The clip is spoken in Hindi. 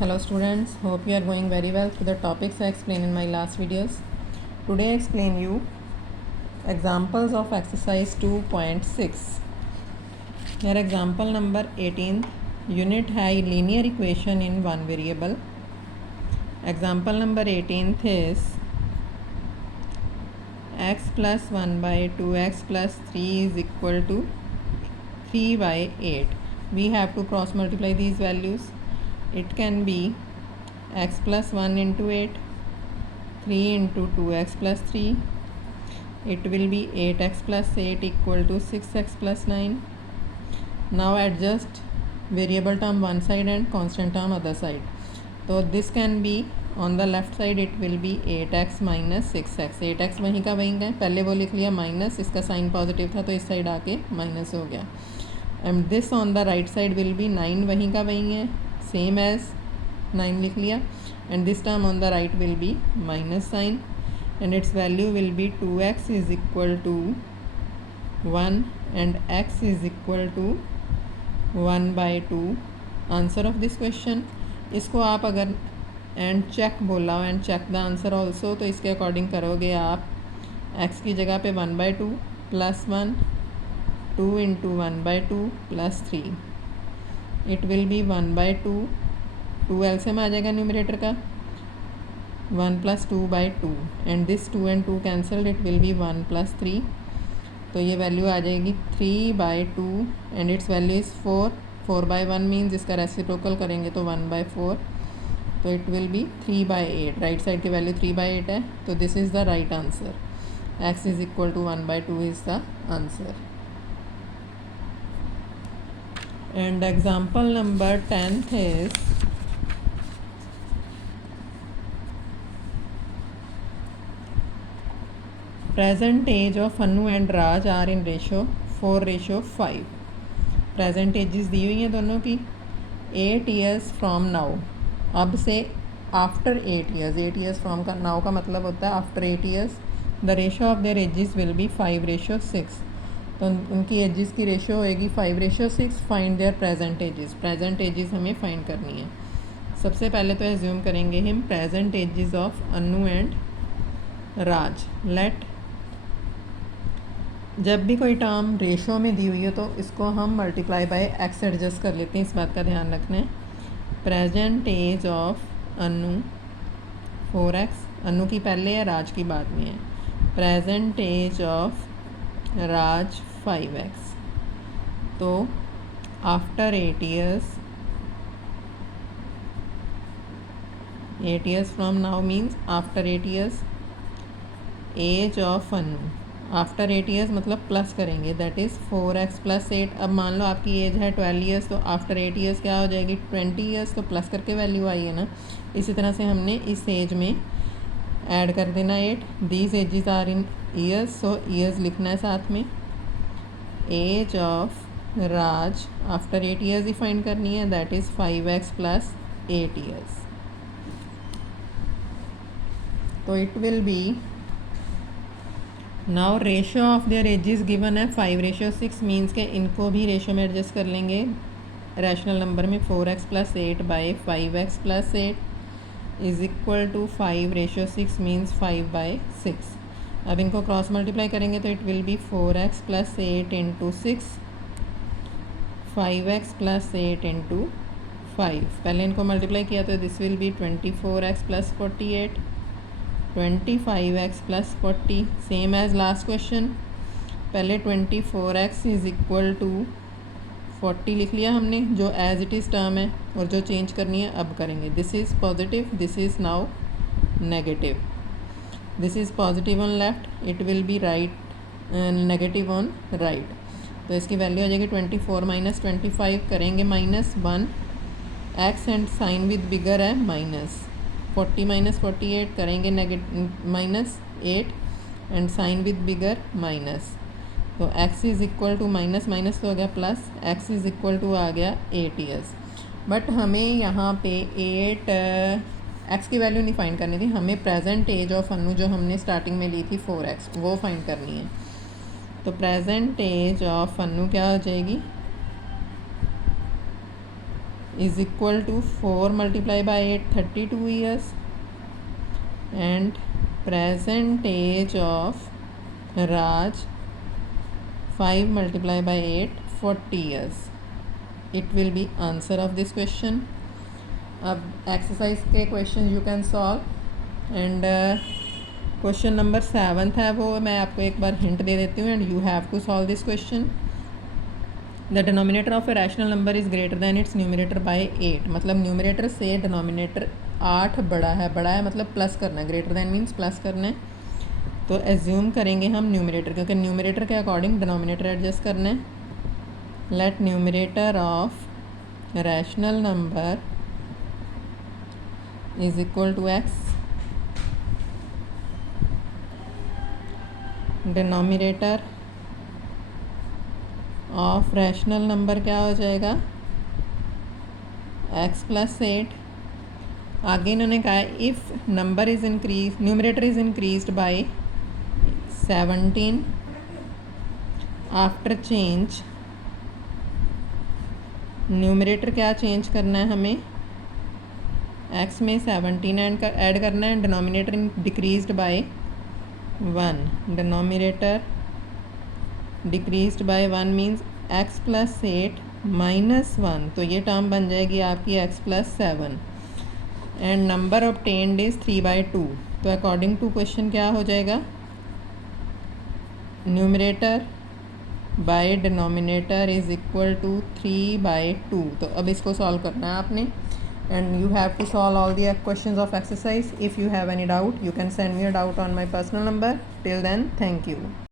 Hello students, hope you are going very well through the topics I explained in my last videos. Today I explain you examples of exercise 2.6. Here example number 18, unit है linear equation in one variable. Example number 18th is x plus 1 by 2x plus 3 is equal to 3 by 8. We have to cross multiply these values. It can be x plus 1 into 8, 3 into 2x plus 3. It will be 8x plus 8 equal to 6x plus 9. Now adjust variable term one side and constant term other side. So this can be on the left side, it will be 8x minus 6x. 8x वहीं का वहीं गए, पहले वो लिख लिया माइनस, इसका साइन पॉजिटिव था तो इस साइड आके माइनस हो गया. And this on the right side will be 9 वहीं का वहीं है, सेम एज 9 लिख लिया. And this term on the right will be minus sign and it's value will be 2x is equal to 1 and x is equal to 1 by 2. Answer of this question. इसको आप अगर एंड चेक बोला हो and check the answer also, तो इसके अकॉर्डिंग करोगे आप x की जगह पे 1 by 2 plus 1, 2 into 1 by 2 plus 3. It will be 1 by 2, 2 LCM आ जाएगा न्यूमरेटर का, 1 plus 2 by 2 and this 2 and 2 cancelled, it will be 1 plus 3. तो ये वैल्यू आ जाएगी 3 by 2 and it's value is 4. 4 by 1 means इसका रेसिप्रोकल करेंगे तो 1 बाई 4, तो it will be 3 by 8. Right side की वैल्यू 3 बाई 8 है, तो this is the right answer. x is equal to 1 by 2 is the answer. And example number 10th is present age of Anu and Raj are in ratio 4:5. Present ages दी हुई हैं दोनों की. 8 years फ्रॉम नाउ, अब से आफ्टर 8 years. 8 years फ्रॉम का नाउ का मतलब होता है after 8 years. The ratio of their ages will be 5:6. तो उनकी एजेस की रेशो होएगी 5:6. Find their present ages. Present ages हमें फाइंड करनी है. सबसे पहले तो एज्यूम करेंगे हम present ages of Anu and Raj. Let, जब भी कोई टर्म रेशो में दी हुई हो तो इसको हम मल्टीप्लाई बाय एक्स एडजस्ट कर लेते हैं. इस बात का ध्यान रखना है. Present age of Anu 4x, Anu की पहले है राज की बाद में है. Present age of Raj 5x. तो after 8 years, 8 years from now means after 8 years. Age of Anu after 8 years मतलब प्लस करेंगे, दैट इज़ 4x प्लस 8. अब मान लो आपकी एज है 12 years, तो आफ्टर 8 years क्या हो जाएगी 20 years. तो प्लस करके वैल्यू आई है ना. इसी तरह से हमने इस एज में ऐड कर देना 8. These ages are in years, so years लिखना है साथ में. Age of Raj after 8 years ही फाइंड करनी है, that is 5x plus 8 years. तो it will be, now ratio of their ages given है 5:6 मीन्स के इनको भी रेशो में एडजस्ट कर लेंगे. रैशनल नंबर में 4x plus 8 by 5x plus 8 is equal to 5:6 means 5/6. अब इनको क्रॉस मल्टीप्लाई करेंगे तो it will be 4x plus 8 into 6, 5x plus 8 into 5. पहले इनको मल्टीप्लाई किया तो this will be 24x plus 48, 25x plus 40. Same as last question. पहले 24x इज़ इक्वल टू 40 लिख लिया हमने, जो एज इट इज़ टर्म है, और जो चेंज करनी है अब करेंगे. This is positive, this is now negative. This is positive on left, it will be right, negative on right. तो इसकी वैल्यू आ जाएगी 24 माइनस 25, करेंगे minus 1. X and sign with bigger है माइनस 40 माइनस 48, करेंगे minus 8 and sign with bigger minus. तो x is equal to minus minus तो हो गया plus, x is equal to आ गया 8 years. बट हमें यहाँ पे 8 x की वैल्यू नहीं फाइंड करनी थी, हमें प्रेजेंट एज ऑफ अनु जो हमने स्टार्टिंग में ली थी 4x, वो फाइंड करनी है. तो प्रेजेंट एज ऑफ अनु क्या हो जाएगी is equal to 4 multiplied by 8, 32 years, and present age of Raj 5 multiplied by 8, 40 years. It will be answer of this question. अब एक्सरसाइज के question you can solve and question number 7 है वो मैं आपको एक बार हिंट दे देती हूँ and you have to solve this question. The denominator of a rational number is greater than its numerator by 8. मतलब न्यूमिनेटर से डिनोमिनेटर 8 बड़ा है मतलब प्लस करना है. ग्रेटर दैन मीन्स प्लस करना है. तो एज्यूम करेंगे हम न्यूमिनेटर, क्योंकि न्यूमिनेटर के अकॉर्डिंग डिनोमिनेटर एडजस्ट करना है. Let numerator of rational number is equal to x. Denominator of rational number क्या हो जाएगा, x प्लस 8. आगे इन्होंने कहा है if number is increase, numerator is increased by 17 after change. Numerator क्या चेंज करना है हमें, x में 17 ऐड करना है. Denominator decreased by 1. Denominator decreased by 1 means x plus 8 minus 1. तो ये टर्म बन जाएगी आपकी x plus 7. And number obtained is 3/2. तो अकॉर्डिंग टू क्वेश्चन क्या हो जाएगा, numerator by denominator is equal to 3/2. तो अब इसको सॉल्व करना है आपने and you have to solve all the questions of exercise. If you have any doubt, you can send me a doubt on my personal number. Till then, thank you.